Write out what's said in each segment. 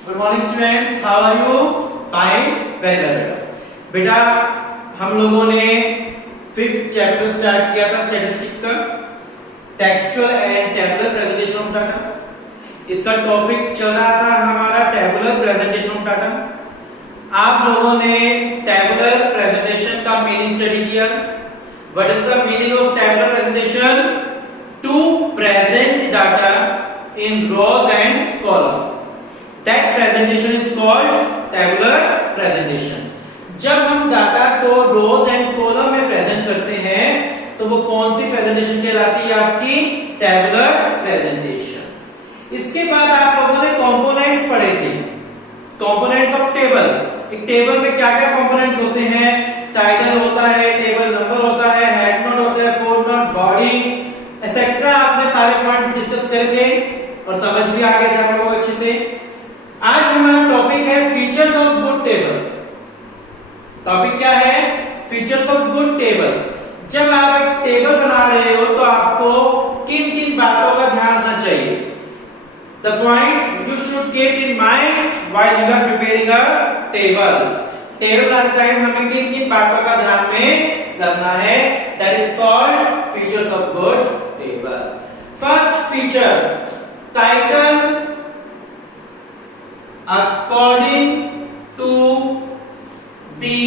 Good morning students, how are you? Fine, very well बेटा। हम लोगों ने फिफ्थ चैप्टर स्टार्ट किया था स्टैटिस्टिक का, textual and tabular presentation of data. इसका टॉपिक चल रहा था हमारा टेबुलर प्रेजेंटेशन ऑफ डाटा। आप लोगों ने टेबुलर प्रेजेंटेशन का मीनिंग स्टडी किया। What is the meaning of tabular presentation? To present data in rows and column. That presentation is called tabular presentation. जब हम डाटा को rows and column में present करते हैं तो वो कौन सी प्रेजेंटेशन कहलाती है? आपकी tabular presentation। इसके बाद आप लोगों ने कंपोनेंट्स पढ़े थे, कंपोनेंट्स ऑफ टेबल। एक टेबल में क्या क्या कंपोनेंट्स होते हैं? टाइटल होता है, टेबल नंबर होता है, हेड नोट होता है, फुट नोट, बॉडी एक्सेट्रा। आपने सारे पॉइंट्स डिस्कस करे थे और समझ भी आ गए थे आप लोगों को अच्छे से। आज हमारा टॉपिक है features of good table. Topic क्या है? Features of good table. जब आप एक टेबल बना रहे हो तो आपको किन किन बातों का ध्यान रखना चाहिए? The points you should keep in mind while you are preparing a table. Table बनाते टाइम हमें किन किन बातों का ध्यान में रखना है? That is called features of good table. First feature, title according to the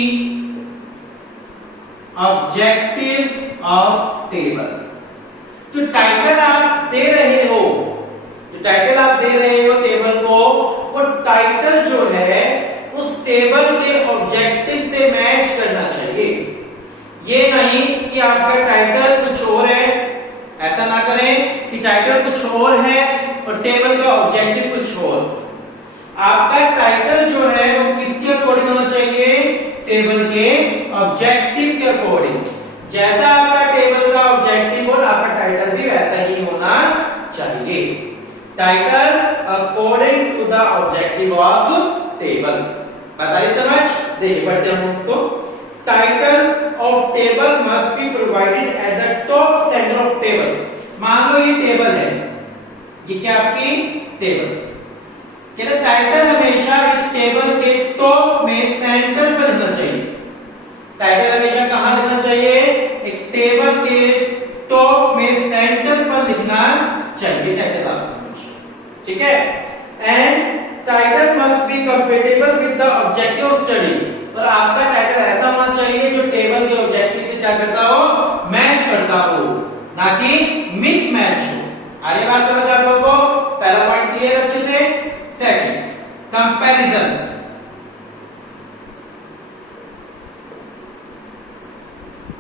objective of table। जो टाइटल आप दे रहे हो, टेबल को, वो टाइटल जो है उस टेबल के ऑब्जेक्टिव से मैच करना चाहिए। ये नहीं कि आपका टाइटल कुछ और है, ऐसा ना करें कि टाइटल कुछ और है और टेबल का ऑब्जेक्टिव कुछ और। आपका टाइटल जो है वो किसके अकॉर्डिंग होना चाहिए? टेबल के ऑब्जेक्टिव के अकॉर्डिंग। जैसा आपका टेबल का ऑब्जेक्टिव हो, आपका टाइटल भी वैसा ही होना चाहिए। Title according to the objective of table. बताइए समझ? देखिए पढ़ते हैं हम उसको। Title of table must be provided at the top centre of table. मान लो ये टेबल है, ये क्या आपकी टेबल? कहते टाइटल हमेशा इस टेबल के टॉप में सेंटर पर लिखना चाहिए। टाइटल हमेशा कहां लिखना चाहिए? एक टेबल के टॉप में सेंटर पर लिखना चाहिए टाइटल आपका हमेशा, ठीक है? And title must be compatible with the objective of study. और आपका टाइटल ऐसा होना चाहिए जो टेबल के ऑब्जेक्टिव से क्या करता हो? मैच करता हो, ना कि मिसमैच हो। आगे बात समझ आप लोगों को? पहला पॉइंट क्लियर अच्छे से। Second, comparison.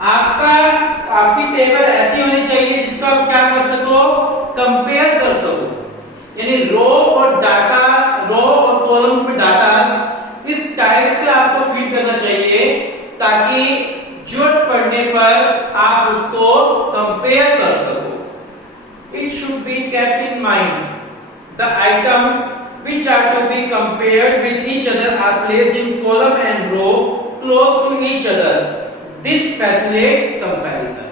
आपकी टेबल ऐसी होनी चाहिए जिसको आप क्या कर सको? कंपेयर कर सको। यानी रो और कॉलम्स में डाटा इस टाइप से आपको फीड करना चाहिए ताकि जरूरत पड़ने पर आप उसको कंपेयर कर सको। It should be kept in mind the items which are to be compared with each other are placed in column and row close to each other. This facilitates comparison।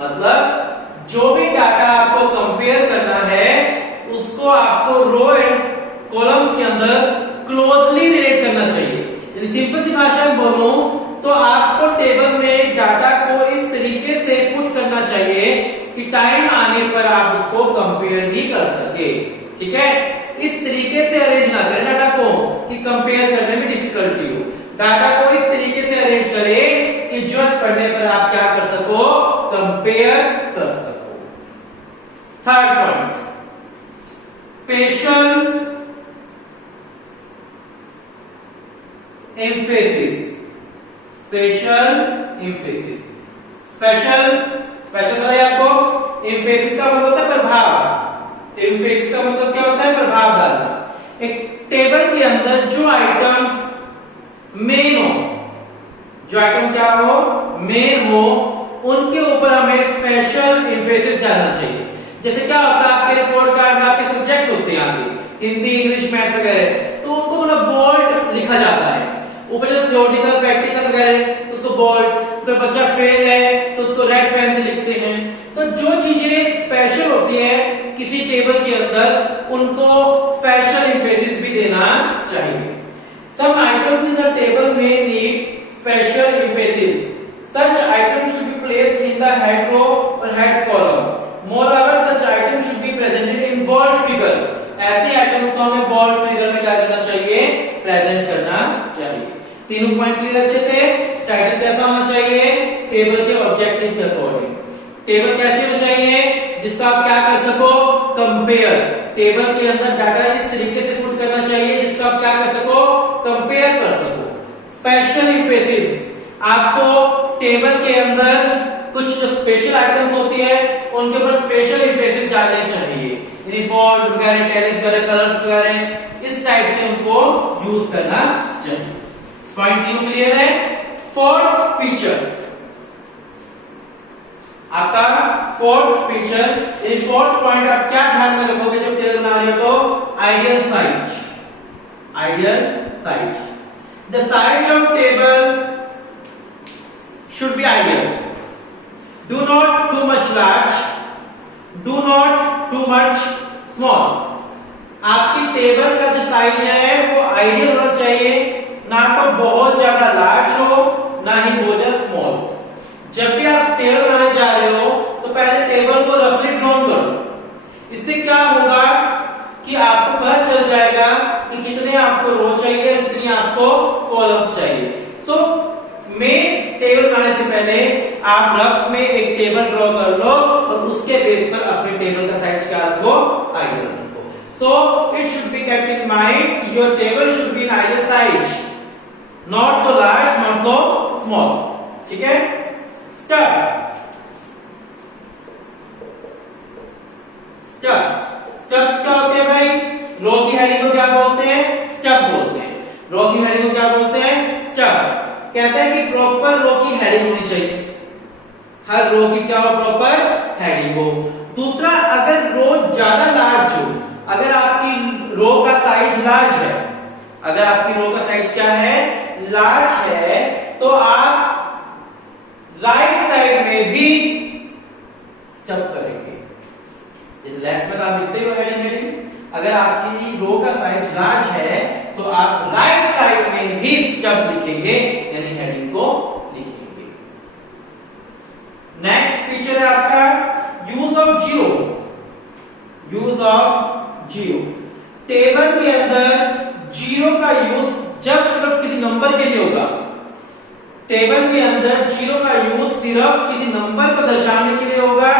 मतलब जो भी डाटा आपको compare करना है उसको आपको row and columns के अंदर क्लोजली रिलेट करना चाहिए। यदि सिंपल सी भाषा में बोलूं तो आपको टेबल में डाटा को इस तरीके से पुट करना चाहिए कि टाइम आने पर आप उसको कंपेयर भी कर सके, ठीक है? इस तरीके से अरेंज ना करें डाटा को कि कंपेयर करने में डिफिकल्टी हो। डाटा को इस तरीके से अरेंज करें कि जरूरत पड़ने पर आप क्या कर सको? कंपेयर कर सको। Third point, special emphasis. Special बताइए आपको। एम्फेसिस का मतलब होता है प्रभाव। एम्फेसिस का मतलब क्या होता है? प्रभाव डालना। एक टेबल के अंदर जो आइटम्स मेन हो, जो आइटम क्या हो? मेन हो, उनके ऊपर हमें स्पेशल एम्फेसिस डालना चाहिए। जैसे क्या होता है आपके रिपोर्ट कार्ड में आपके सब्जेक्ट्स होते हैं, आपके हिंदी, इंग्लिश, मैथ वगैरह, तो उनको थोड़ा बोल्ड लिखा जाता है। ऊपर जैसे थ्योरेटिकल, प्रैक्टिकल वगैरह तो उसको बोल्ड, फिर बच्चा फेल है तो उसको रेड पेन से लिखते हैं। तो जो चीजें स्पेशल होती है किसी टेबल के अंदर, उनको स्पेशल एम्फेसिस भी देना table may need special emphasis. Such items should be placed in the head row or head column. Moreover, such items should be presented in bold figure. ऐसे आइटम्स को हमें बोल्ड फिगर में क्या करना चाहिए, present करना चाहिए। तीनों पॉइंट क्लियर अच्छे से। टाइटल कैसा होना चाहिए, टेबल के ऑब्जेक्टिव के अकॉर्डिंग। टेबल कैसे होना चाहिए, जिसका आप क्या कर सको, कंपेयर। टेबल के अंदर डाटा इस तरीके से पुट करना चाहिए जिसका आप क्या कर सको, कंपेयर कर सको। स्पेशल इम्फेसिस, आपको टेबल के अंदर कुछ जो स्पेशल आइटम्स होती है उनके ऊपर स्पेशल इम्फेसिस डालने चाहिए, रिपोर्ट वगैरह, टेलिस वगैरह, कलर्स वगैरह, इस टाइप से उनको यूज करना चाहिए। पॉइंट तीनों क्लियर है। फोर्थ फीचर, आपका फोर्थ फीचर, ये फोर्थ पॉइंट आप क्या ध्यान में रखोगे जब टेबल बना रहे हो, तो ideal size. Ideal size, the size of table should be ideal. Do not too much large, do not too much small. आपकी टेबल का जो साइज है वो आइडियल होना चाहिए, ना तो बहुत ज्यादा लार्ज हो ना ही बहुत ज्यादा स्मॉल। जब भी आप टेबल बनाने जा रहे हो तो पहले टेबल को रफली ड्रॉ करो। इससे क्या होगा कि आपको पता चल जाएगा कि कितने आपको रो चाहिए, कितनी आपको कॉलम्स चाहिए। सो मेन टेबल बनाने से पहले आप रफ में एक टेबल ड्रॉ कर लो और उसके बेस पर अपने टेबल का साइज क्या रखो, आइडियल रखो। So it should be kept in mind, your table should be in ideal size, not so large, not so small. ठीक है। स्टेप, स्टेप्स, स्टेप्स क्या होते हैं भाई, रो की हेडिंग को क्या बोलते हैं, स्टेप बोलते हैं। रो की हेडिंग को क्या बोलते हैं, स्टेप। कहते हैं कि प्रॉपर रो की हेडिंग होनी चाहिए, हर रो की क्या हो, प्रॉपर हेडिंग हो। दूसरा, अगर रो ज्यादा लार्ज हो, अगर आपकी रो का साइज लार्ज है, अगर आपकी रो का साइज क्या है, लार्ज है, तो आप राइट साइड में भी स्टेप करेंगे। इस लेफ्ट में आप लिखते हो हेडिंग, अगर आपकी रो का साइज लार्ज है तो आप राइट साइड में भी स्टेप लिखेंगे, यानी हेडिंग को लिखेंगे। नेक्स्ट फीचर है आपका use of zero. Use of zero, table के अंदर जीरो का यूज जब सिर्फ किसी नंबर के लिए होगा। टेबल के अंदर जीरो का यूज सिर्फ किसी नंबर को दर्शाने के लिए होगा।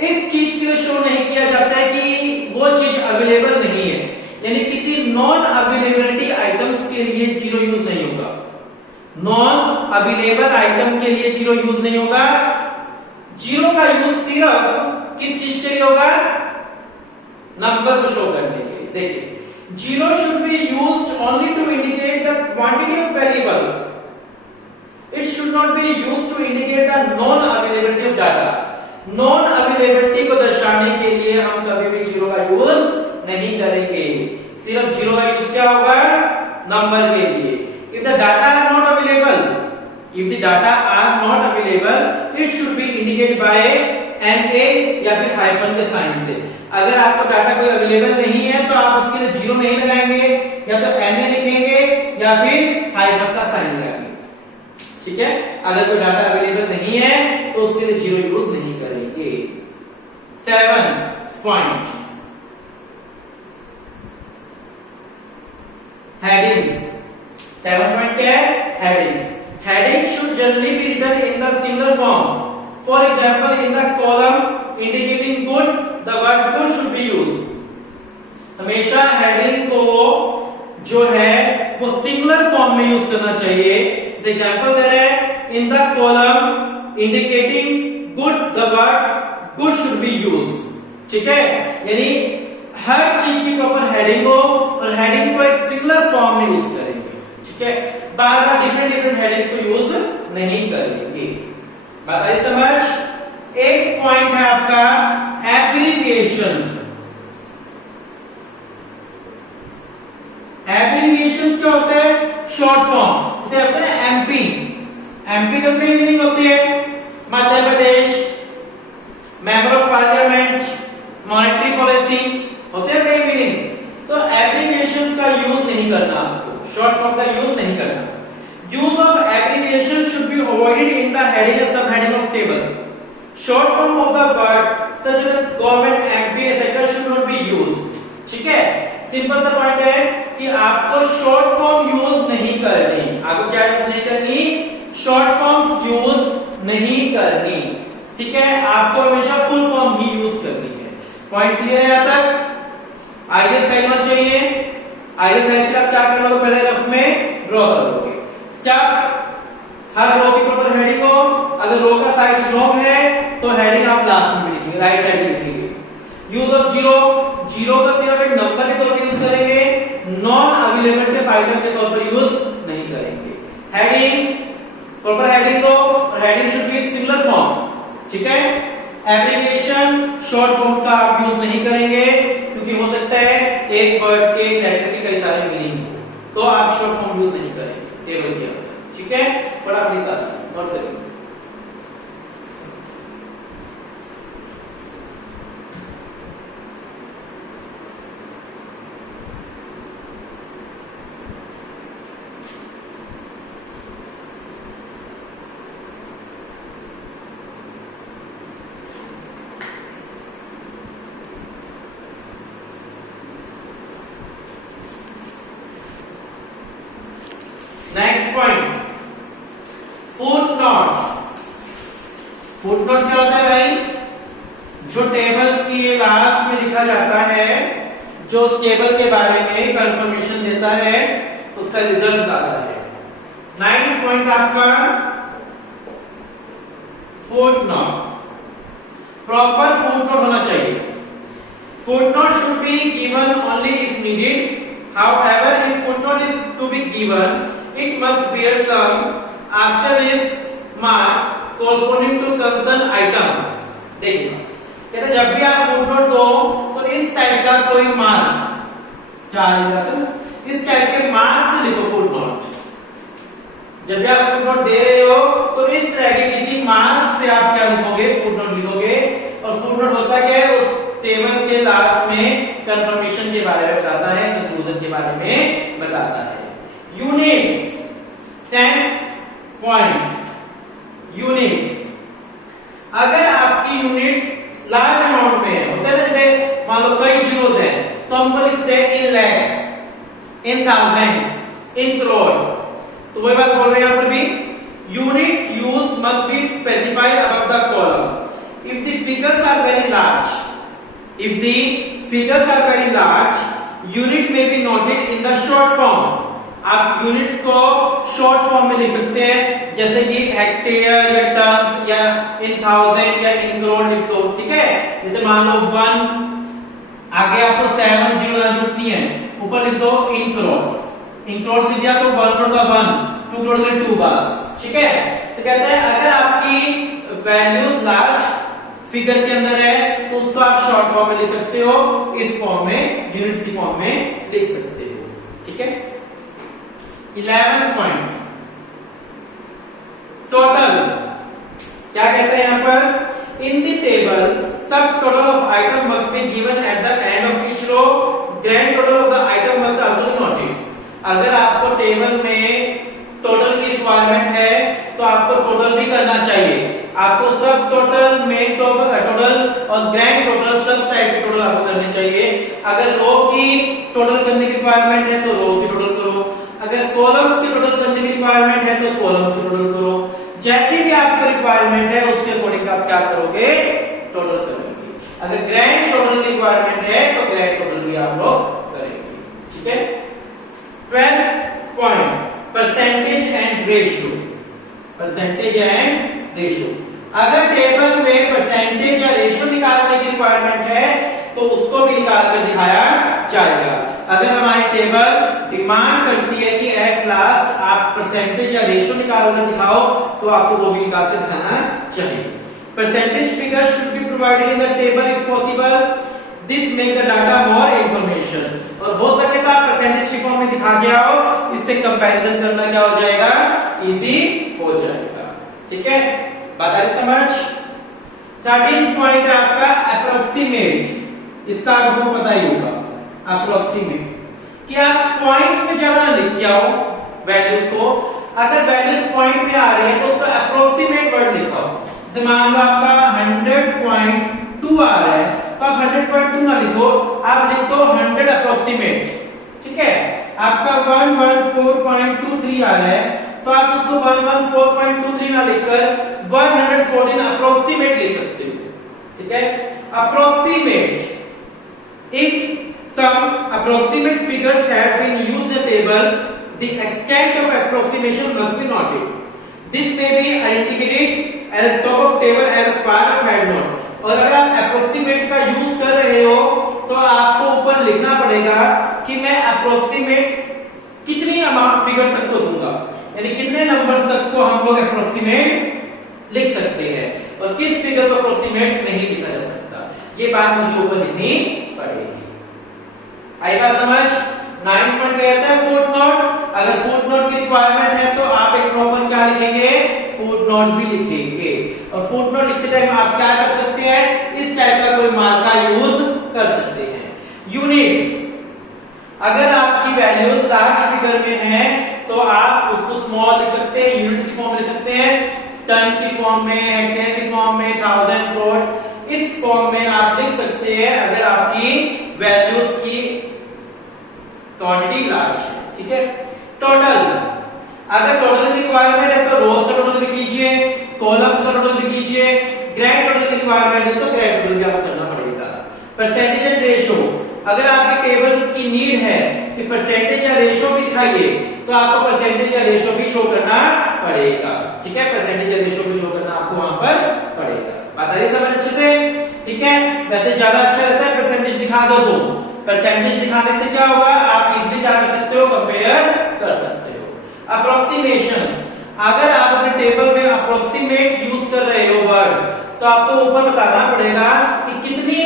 इस चीज के लिए शो नहीं किया जाता है कि वो चीज अवेलेबल नहीं है, यानी किसी नॉन अवेलेबिलिटी आइटम्स के लिए जीरो यूज नहीं होगा। नॉन अवेलेबल आइटम के लिए जीरो यूज नहीं होगा। जीरो का यूज सिर्फ किस चीज के लिए होगा, नंबर को शो करने के लिए। देखिए, zero should be used only to indicate the quantity of variable, it should not be used to indicate the non availability of data. Non availability को दर्शाने के लिए हम कभी भी जीरो का यूज नहीं करेंगे। सिर्फ जीरो का यूज क्या होगा, नंबर के लिए। If the data are not available, if the data are not available, it should be indicate by N A या फिर हाइफन के साइन से। अगर आपका डाटा कोई अवेलेबल नहीं है तो आप उसके लिए जीरो नहीं लगाएंगे, या तो एन ए लिखेंगे या फिर हाइफन का साइन लगाएंगे। ठीक है। अगर कोई डाटा अवेलेबल नहीं है तो उसके लिए जीरो यूज नहीं करेंगे। 7 पॉइंट, हेडिंग्स। 7 पॉइंट क्या है, headings. Heading should generally be written in the single form. For example, in the column indicating goods the word good should be used. हमेशा हेडिंग को जो है वो सिंगुलर फॉर्म में यूज करना चाहिए। एग्जाम्पल दे रहे हैं, इन the column indicating goods the word good should B use. ठीक है, यानी हर चीज की प्रॉपर हेडिंग हो और हेडिंग को एक सिंगुलर फॉर्म में यूज करेंगे। ठीक है, बार बार डिफरेंट हेडिंग्स को यूज नहीं करेंगे। बात आई समझ। 8 पॉइंट है आपका एब्रिविएशन। एब्रिविएशन क्या होते हैं, शॉर्ट फॉर्म। जैसे होते हैं एमपी, एमपी का कई मीनिंग होती है, Madhya Pradesh, member of parliament, monetary policy, होते हैं कई मीनिंग। तो एब्रिविएशंस का यूज नहीं करना, आपको शॉर्ट फॉर्म का यूज नहीं करना। Use of abbreviation should be avoided in the heading and sub heading of table. Short form of the word such as government, MP etcetera should not be used. ठीक है, simple सा point है कि आपको short form use नहीं करनी। आपको क्या यूज नहीं करनी? शॉर्ट फॉर्म्स यूज नहीं करनी। ठीक है, आपको हमेशा फुल फॉर्म ही यूज करनी है। पॉइंट क्लियर है यहां तक? आइडियल साइज होना चाहिए। आइडियल साइज का क्या कर लोगे? पहले रफ में ड्रॉ करोगे। स्टेप, हर रो की प्रॉपर हेडिंग हो। अगर रो का साइज लॉन्ग है तो हेडिंग आप लास्ट में लिखेंगे, राइट साइड में लिखेंगे। यूज ऑफ जीरो, जीरो का सिर्फ एक नंबर के तौर पर यूज करेंगे, नॉन अवेलेबल के फाइटर के तौर पर यूज नहीं करेंगे। हेडिंग, प्रॉपर हेडिंग दो और heading should be singular form. ठीक है, एब्रिविएशन, शॉर्ट फॉर्म्स का आप यूज नहीं करेंगे क्योंकि हो सकता है एक वर्ड के लेटर के कई सारे मीनिंग हो, तो आप शॉर्ट फॉर्म यूज नहीं करेंगे टेबल के अंदर। ठीक है, फटाफट निकालिए, नोट करिए। Next point, footnote. फुटनोट क्या होता है भाई? जो टेबल की लास्ट में लिखा जाता है, जो उस टेबल के बारे में कंफर्मेशन देता है, उसका रिजल्ट आता है। 9 पॉइंट आपका फुटनोट। प्रॉपर फुटनोट होना चाहिए। Footnote should be given only if needed. However, if footnote is to be given, it must bear some asterisk mark corresponding to concerned item। देखिए, कहते जब भी आप फुटनोट दो तो इस टाइप का कोई मार्क, स्टार लगाते हैं, इस टाइप के मार्क से लिखो फुटनोट। जब भी आप फुटनोट दे रहे हो तो इस तरह के किसी मार्क से आप क्या लिखोगे? फुटनोट लिखोगे। और फुटनोट होता क्या है? उस टेबल के लास्ट में कंफर्मेशन के बारे में बताता है, कंक्लूजन के बारे में बताता है। Units, 10th point, units. अगर आपकी यूनिट्स लार्ज अमाउंट में है, होता है ना, जैसे मान लो कई जीरोस हैं तो हम लिखते हैं in lakh, in thousands, in crore. तो वही बात बोल रहे हैं यहां पर भी, unit use must be specified above the column if the figures are very large. If the figures are very large, unit may be noted in the short form। आप यूनिट्स को शॉर्ट फॉर्म में लिख सकते हैं, जैसे कि hectare या turns या इन थाउजेंड या इन करोड़ लिख दो। ठीक है, जैसे मान लो 1, आगे आपको 7 जीरो जुड़ती है, ऊपर लिख दो इन करोड़। इन करोड़ से दिया तो 1 करोड़ का 1, 2 करोड़ का 2 बस। ठीक है, तो कहते हैं अगर आपकी वैल्यूज लार्ज फिगर के अंदर है तो उसको आप शॉर्ट फॉर्म में लिख सकते हो, इस फॉर्म में, यूनिट्स की फॉर्म में लिख सकते हो। ठीक है, 11 पॉइंट, टोटल। क्या कहते हैं यहां पर? In the table sub total of item must be given at the end of each row. Grand total of the item must also be noted. अगर आपको टेबल में टोटल की रिक्वायरमेंट है तो आपको टोटल भी करना चाहिए। आपको सब टोटल, मेन टोटल और ग्रैंड टोटल सब टाइप के टोटल आपको करने चाहिए। अगर रो की टोटल करने की रिक्वायरमेंट है तो रो की टोटल करो, अगर कॉलम्स की टोटल करने की रिक्वायरमेंट है तो कॉलम्स की टोटल करो। जैसी भी आपको रिक्वायरमेंट है उसके अकॉर्डिंग आप क्या करोगे? टोटल करोगे। अगर ग्रैंड टोटल की रिक्वायरमेंट है तो ग्रैंड टोटल भी आप लोग करेंगे। ठीक है, 12 point, percentage and ratio. Percentage and ratio, अगर टेबल में परसेंटेज या रेशियो निकालने की रिक्वायरमेंट है तो उसको भी निकाल कर दिखाया जाएगा। अगर हमारी टेबल डिमांड करती है कि एट लास्ट आप परसेंटेज या रेशियो निकाल कर दिखाओ तो आपको वो भी निकाल कर दिखाना चाहिए। Percentage figure should be provided in the table if possible. This make the data more information. और हो सके तो आप परसेंटेज की फॉर्म में दिखा के आओ, इससे कंपैरिजन करना क्या हो जाएगा? इजी हो जाएगा। ठीक है, बात आ रही समझ? 13 पॉइंट है आपका अप्रोक्सीमेट। इसका आपको पता ही होगा, अप्रोक्सीमेट कि आप पॉइंट्स में ज्यादा लिख के आओ वैल्यूज को, अगर वैल्यूज पॉइंट में आ रही है तो उसका अप्रोक्सीमेट वर्ड लिखो। जैसे मान लो आपका 100.2 आ रहा है तो आप 100.2 ना लिखो, आप लिख दो 100 अप्रोक्सीमेट। ठीक है, आपका 114.23 आ रहा है तो आप उसको 114.23 ना लिखकर 114 अप्रोक्सीमेट लिख सकते हो। ठीक है, approximate. If some approximate figures have been used in the table, the extent of approximation must be noted. This may be identified at top of table as a part of head note. और अगर आप approximate का use कर रहे हो तो आपको ऊपर लिखना पड़ेगा कि मैं अप्रोक्सीमेट कितनी अमाउंट फिगर तक को दूंगा, यानी कितने नंबर्स तक को हम लोग अप्रोक्सीमेट लिख सकते हैं और किस फिगर को अप्रोक्सीमेट नहीं लिखा जा सकता, ये बात मुझे ऊपर लिखनी पड़ेगी। आई बात समझ? 9th पॉइंट कहता है फुट नोट। अगर फुट नोट की रिक्वायरमेंट है तो आप एक प्रॉपर क्या लिखेंगे, फुट नोट भी लिखेंगे। और फुट नोट लिखते टाइम आप क्या कर सकते हैं, इस टाइप का कोई मार्क का यूज कर सकते हैं। यूनिट्स, अगर आपकी वैल्यूज लार्ज फिगर में है तो आप उसको स्मॉल लिख सकते हैं, यूनिट्स की फॉर्म ले सकते हैं, टन की फॉर्म में, हेक्टेयर की फॉर्म में, थाउजेंड, करोड़, इस फॉर्म में आप लिख सकते हैं अगर आपकी वैल्यूज की क्वांटिटी लार्ज है। ठीक है, टोटल, अगर टोटल की रिक्वायरमेंट है तो रोज का टोटल भी कीजिए, कॉलम्स का टोटल भी कीजिए, ग्रैंड टोटल की रिक्वायरमेंट है तो ग्रैंड टोटल भी आपको करना पड़ेगा। परसेंटेज एंड रेशो, अगर आपके टेबल की नीड है कि परसेंटेज या रेशो भी दिखाइए तो आपको परसेंटेज या रेशो भी शो करना पड़ेगा। ठीक है, परसेंटेज या रेशो भी शो करना आपको वहां पर पड़ेगा। बात आ रही समझ अच्छे से? ठीक है, वैसे ज्यादा अच्छा रहता है परसेंटेज दिखा दो तो परसेंटेज दिखाने से क्या होगा, आप इजीली क्या कर सकते हो, कंपेयर कर सकते हो। अप्रोक्सीमेशन, अगर आप अपने टेबल में अप्रोक्सीमेट यूज कर रहे हो वर्ड तो आपको ऊपर बताना पड़ेगा कि कितनी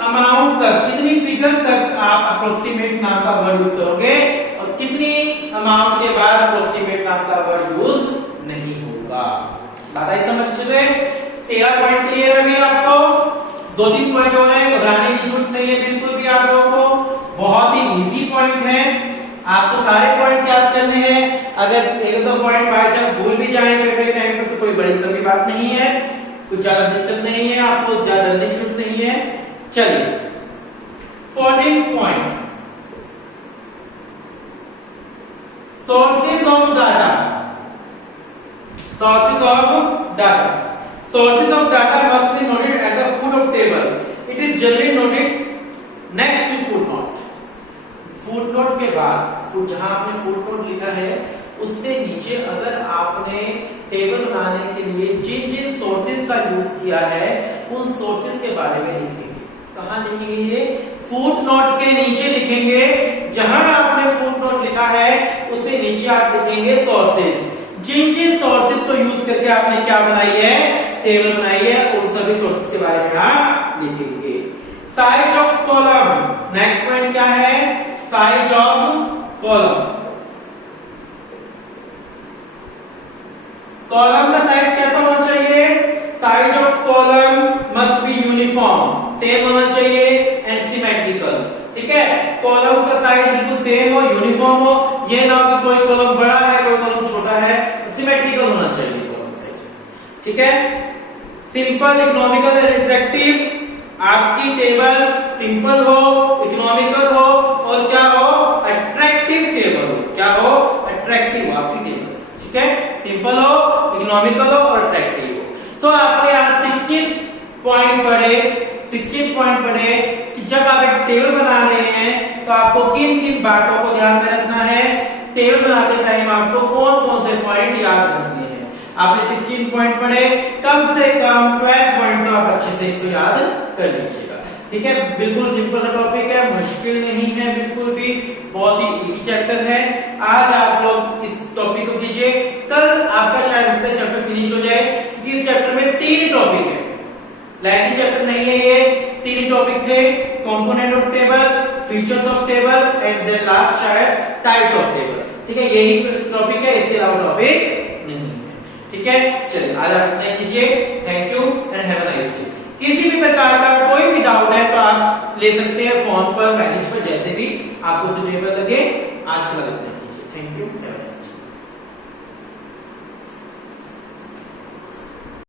अमाउंट तक, कितनी फिगर तक आप अप्रोक्सीमेट नाम का वर्ड यूज करोगे और कितनी अमाउंट के बाद अप्रोक्सीमेट नाम का वर्ड यूज नहीं होगा। बात आई समझ अच्छे से? 13 पॉइंट क्लियर है अभी आपको? 2-3 पॉइंट हो रहे हैं, घबराने की जरूरत नहीं है बिल्कुल भी आप लोगों को। बहुत ही इजी पॉइंट है, आपको सारे पॉइंट्स याद करने हैं। अगर 1-2 पॉइंट बाय चांस भूल भी जाए पेपर के टाइम पर तो कोई बड़ी लंबी बात नहीं है, कुछ ज्यादा दिक्कत नहीं है, आपको ज्यादा डरने की जरूरत नहीं है। चलिए 14th point, sources of data. Sources of data, sources of data must be noted at the foot of table. It is generally noted next to footnote. footnote के बाद जहां आपने footnote लिखा है उससे नीचे अगर आपने टेबल बनाने के लिए जिन जिन सोर्सेज का यूज किया है उन सोर्सेज के बारे में लिखेंगे। कहां लिखेंगे ये? फुटनोट के नीचे लिखेंगे। जहां आपने फुटनोट लिखा है उससे नीचे आप लिखेंगे सोर्सेज। जिन जिन सोर्सेज को यूज करके आपने क्या बनाई है, टेबल बनाई है, उन सभी सोर्सेज के बारे में आप लिखेंगे। Size of column, next point क्या है, साइज ऑफ कॉलम। कॉलम का साइज कैसा होना चाहिए? Size of column must be uniform, same होना चाहिए एंड सिमेट्रिकल। ठीक है, कॉलम्स का साइज बिल्कुल सेम हो, यूनिफॉर्म हो, ये ना कि कोई कॉलम बड़ा है कोई कॉलम छोटा है, सिमेट्रिकल होना चाहिए कॉलम साइज। ठीक है, सिंपल, इकोनॉमिकल एंड अट्रैक्टिव। आपकी टेबल सिंपल हो, इकोनॉमिकल हो और क्या हो, अट्रैक्टिव टेबल हो। क्या हो? अट्रैक्टिव हो आपकी टेबल। ठीक है, सिंपल हो, इकोनॉमिकल हो और अट्रैक्टिव हो। सो आपने आज 16 पॉइंट पढ़े कि जब आप एक टेबल बना रहे हैं तो आपको किन किन बातों को ध्यान में रखना है, टेबल बनाते टाइम आपको कौन कौन से पॉइंट याद रखने हैं। आपने 16 पॉइंट पढ़े, कम से कम 12 पॉइंट तो आप अच्छे से इसको याद कर लीजिएगा। ठीक है, बिल्कुल सिंपल सा टॉपिक है, मुश्किल नहीं है बिल्कुल भी, बहुत ही इजी चैप्टर है। आज आप लोग इस टॉपिक को कीजिए, कल आपका शायद चैप्टर फिनिश हो जाए क्योंकि इस चैप्टर में 3 टॉपिक है, लेंथी चैप्टर नहीं है ये। 3 टॉपिक थे, component of table, features of table and then last शायद टाइप्स ऑफ टेबल। ठीक है, यही टॉपिक है, इसके अलावा टॉपिक नहीं है। ठीक है, चलिए आज आप इतना कीजिए। Thank you and have a nice day. किसी भी प्रकार का कोई भी डाउट है तो आप ले सकते हैं फोन पर, मैसेज पर, जैसे भी आपको सुटेबल लगे। आज फिलहाल इतना कीजिए। Thank you.